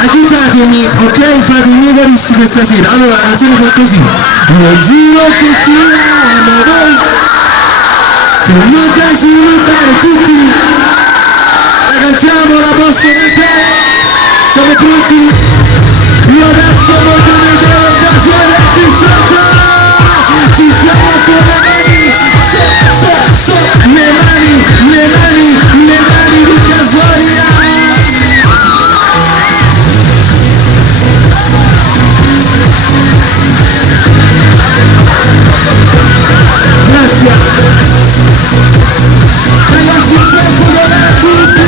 aiutatemi, ok? Fate i miei caristi questa sera. Allora la canzone fa così: lo giuro che ti amo voi, tu mi piaci bene tutti, la cantiamo, la posso mettere, siamo pronti? Io adesso voglio vedere l'occasione più sopra, ci siamo con le mani, le mani di Casoria. Grazie. Ragazzi, il tempo non è tutti.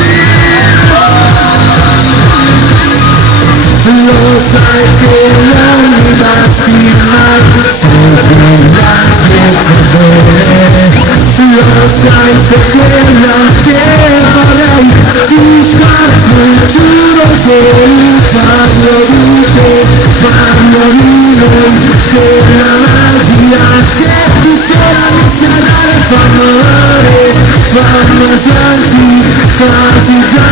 Lo sai che non mi basti mai, sei quella che vuole. Lo sai se quella che vorrei, ti scarto, giuro che mi parlo di te, parlo di noi, della magia che tu sola mi sai dare, fa amore, fammi senti, quasi già